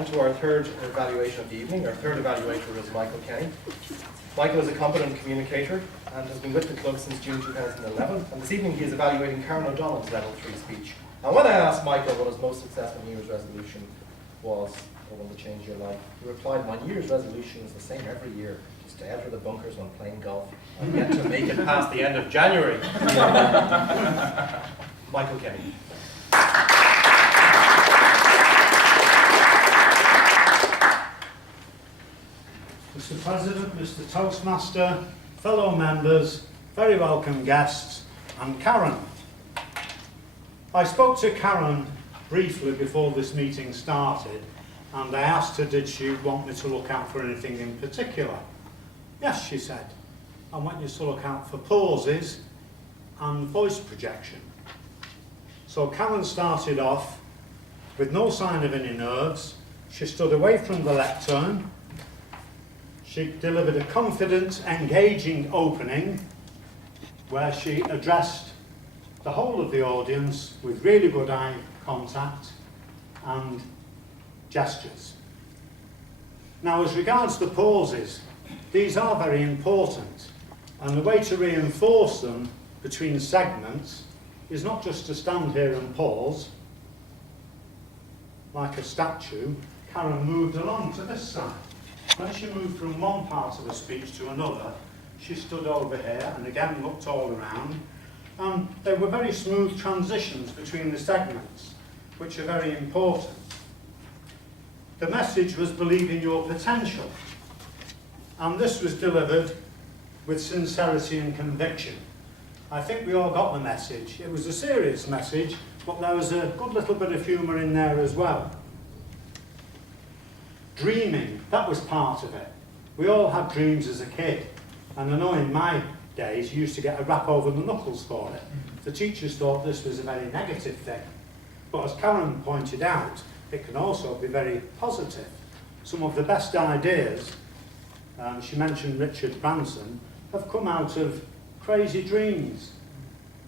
On to our third evaluation of the evening. Our third evaluator is Michael Kenny. Michael is a competent communicator and has been with the club since June 2011. And this evening he is evaluating Karen O'Donnell's Level 3 speech. And when I asked Michael what his most successful New Year's resolution was, or will to change your life, he replied, "My New Year's resolution is the same every year, just to enter the bunkers when playing golf. I've yet to make it past the end of January." Michael Kenny. Mr. President, Mr. Toastmaster, fellow members, very welcome guests, and Karen. I spoke to Karen briefly before this meeting started, and I asked her did she want me to look out for anything in particular. Yes, she said. I want you to look out for pauses and voice projection. So Karen started off with no sign of any nerves. She stood away from the lectern. She delivered a confident, engaging opening where she addressed the whole of the audience with really good eye contact and gestures. Now, as regards the pauses, these are very important, and the way to reinforce them between segments is not just to stand here and pause like a statue. Karen moved along to this side. When she moved from one part of the speech to another, she stood over here and again looked all around. And there were very smooth transitions between the segments, which are very important. The message was believe in your potential. And this was delivered with sincerity and conviction. I think we all got the message. It was a serious message, but there was a good little bit of humour in there as well. Dreaming, that was part of it. We all had dreams as a kid, and I know in my days you used to get a rap over the knuckles for it. The teachers thought this was a very negative thing, but as Karen pointed out, it can also be very positive. Some of the best ideas, she mentioned Richard Branson, have come out of crazy dreams.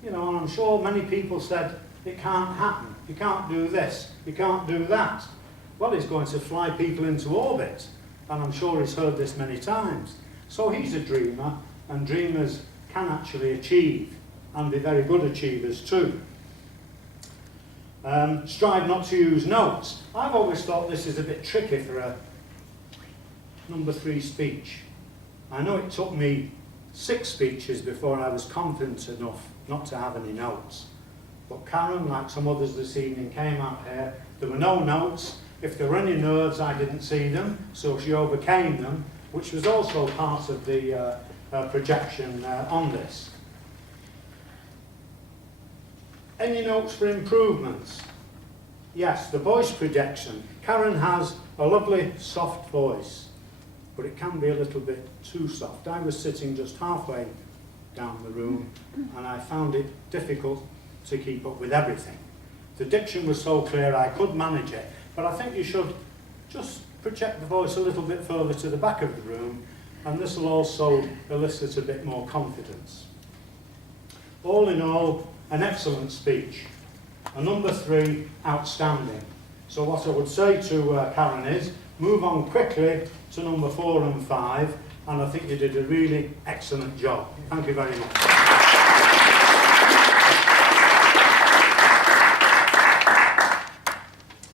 You know, and I'm sure many people said, it can't happen, you can't do this, you can't do that. Well, he's going to fly people into orbit, and I'm sure he's heard this many times. So he's a dreamer, and dreamers can actually achieve, and be very good achievers too. Strive not to use notes. I've always thought this is a bit tricky for a number 3 speech. I know it took me 6 speeches before I was confident enough not to have any notes. But Karen, like some others this evening, came up here. There were no notes. If there were any nerves, I didn't see them, so she overcame them, which was also part of the projection on this. Any notes for improvements? Yes, the voice projection. Karen has a lovely, soft voice, but it can be a little bit too soft. I was sitting just halfway down the room, and I found it difficult to keep up with everything. The diction was so clear I could manage it, but I think you should just project the voice a little bit further to the back of the room, and this will also elicit a bit more confidence. All in all, an excellent speech. A number 3, outstanding. So what I would say to Karen is, move on quickly to number 4 and 5, and I think you did a really excellent job. Thank you very much.